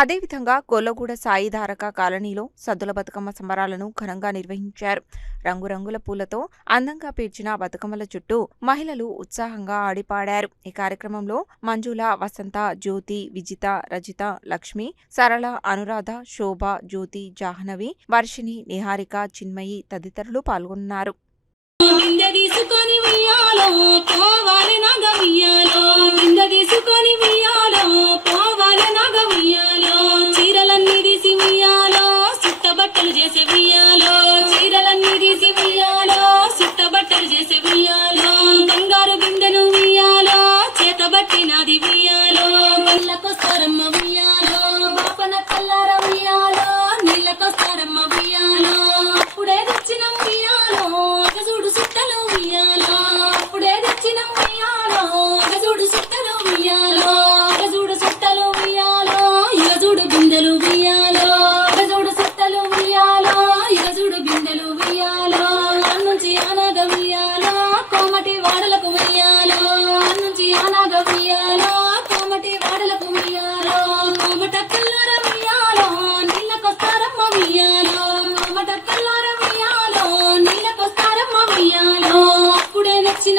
అదేవిధంగా గొల్లగూడ సాయిధారక కాలనీలో సద్దుల బతుకమ్మ సంబరాలను ఘనంగా నిర్వహించారు. రంగురంగుల పూలతో అందంగా పేర్చిన బతుకమ్మల చుట్టూ మహిళలు ఉత్సాహంగా ఆడిపాడారు. ఈ కార్యక్రమంలో మంజుల, వసంత, జ్యోతి, విజిత, రజిత, లక్ష్మి, సరళ, అనురాధ, శోభ, జ్యోతి, జాహ్నవి, వర్షిణి, నిహారిక, చిన్మయి తదితరులు పాల్గొన్నారు. బంగారు బిందెను ఉయ్యాలో చేతబట్టి నాది ఉయ్యాలో నీళ్ళకొస్తారమ్మ ఉయ్యాలో బాపన కల్లార ఉయ్యాలో నీళ్ళకొస్తారమ్మ ఉయ్యాలో అప్పుడే తెచ్చిన ఉయ్యాలో అగజూడు సుట్టలు ఉయ్యాలో అప్పుడే తెచ్చిన ఉయ్యాలో అగజూడు సుట్టలు ఉయ్యాలో అగజూడు సుట్టలు ఉయ్యాలో ఇగజూడు బిందెలు ఉయ్యాలో అగజూడు సుట్టలు ఉయ్యాలో ఇగజూడు బిందెలు ఉయ్యాలో అన్నుంచి ఆనాగ ఉయ్యాలో కోమటి వాడలకు ఉయ్యాలో నుంచి ఆనాగ ఉయ్యాలో కోమటి వాడలకు ఉయ్యాలో కోమట కల్లార ఉయ్యాలో నీళ్ళకొస్తారమ్మ ఉయ్యాలో కోమట కల్లార ఉయ్యాలో నీళ్ళకొస్తారమ్మ ఉయ్యాలో అప్పుడే నచ్చిన